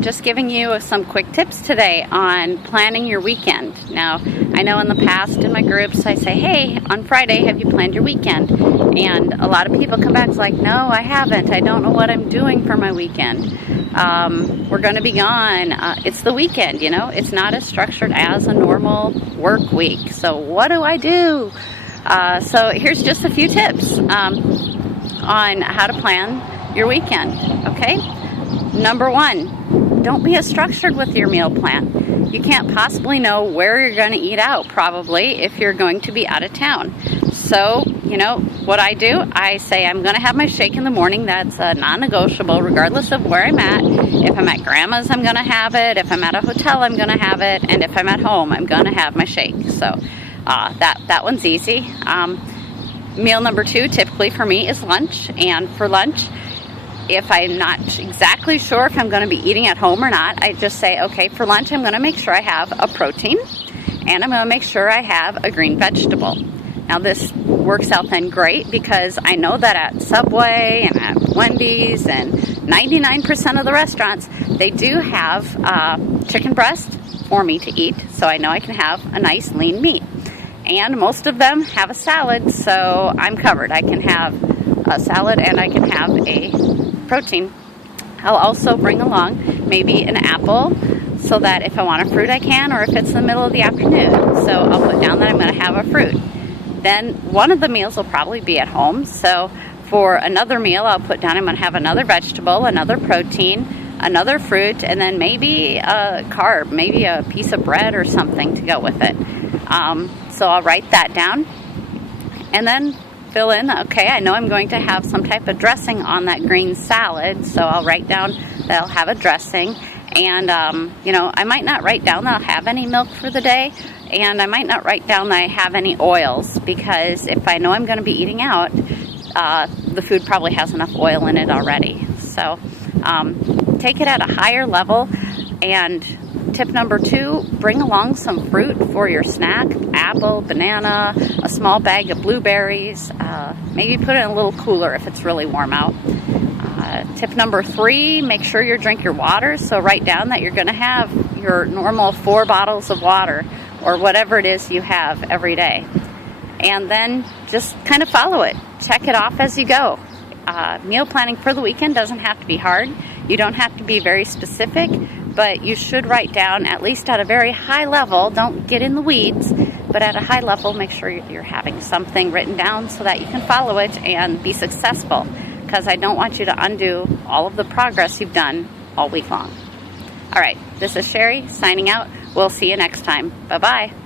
Just giving you some quick tips today on planning your weekend. Now, I know in the past in my groups I say, hey, on Friday, have you planned your weekend? And a lot of people come back like, no, I haven't. I don't know what I'm doing for my weekend. We're going to be gone. It's the weekend, you know. It's not as structured as a normal work week. So what do I do? So here's just a few tips on how to plan your weekend, okay? Number one, don't be as structured with your meal plan. You can't possibly know where you're going to eat out, probably, if you're going to be out of town. So, you know, what I do, I say I'm going to have my shake in the morning. That's non-negotiable, regardless of where I'm at. If I'm at grandma's, I'm going to have it. If I'm at a hotel, I'm going to have it. And if I'm at home, I'm going to have my shake. So that one's easy. Meal number two, typically for me, is lunch. And for lunch, if I'm not exactly sure if I'm going to be eating at home or not, I just say, okay, for lunch I'm going to make sure I have a protein and I'm going to make sure I have a green vegetable. Now this works out then great because I know that at Subway and at Wendy's and 99% of the restaurants, they do have chicken breast for me to eat, so I know I can have a nice lean meat. And most of them have a salad, so I'm covered. I can have a salad and I can have a protein. I'll also bring along maybe an apple so that if I want a fruit I can, or if it's the middle of the afternoon. So I'll put down that I'm going to have a fruit. Then one of the meals will probably be at home. So for another meal I'll put down I'm going to have another vegetable, another protein, another fruit, and then maybe a carb, maybe a piece of bread or something to go with it. So I'll write that down and then fill in, okay, I know I'm going to have some type of dressing on that green salad, so I'll write down that I'll have a dressing. And, you know, I might not write down that I'll have any milk for the day, and I might not write down that I have any oils, because if I know I'm going to be eating out, the food probably has enough oil in it already. So take it at a higher level. And tip number two, bring along some fruit for your snack, apple, banana, a small bag of blueberries, maybe put it in a little cooler if it's really warm out. Tip number three, make sure you drink your water, so write down that you're going to have your normal 4 bottles of water or whatever it is you have every day. And then just kind of follow it. Check it off as you go. Meal planning for the weekend doesn't have to be hard. You don't have to be very specific, but you should write down, at least at a very high level, don't get in the weeds, but at a high level, make sure you're having something written down so that you can follow it and be successful, because I don't want you to undo all of the progress you've done all week long. All right, this is Sherry signing out. We'll see you next time. Bye-bye.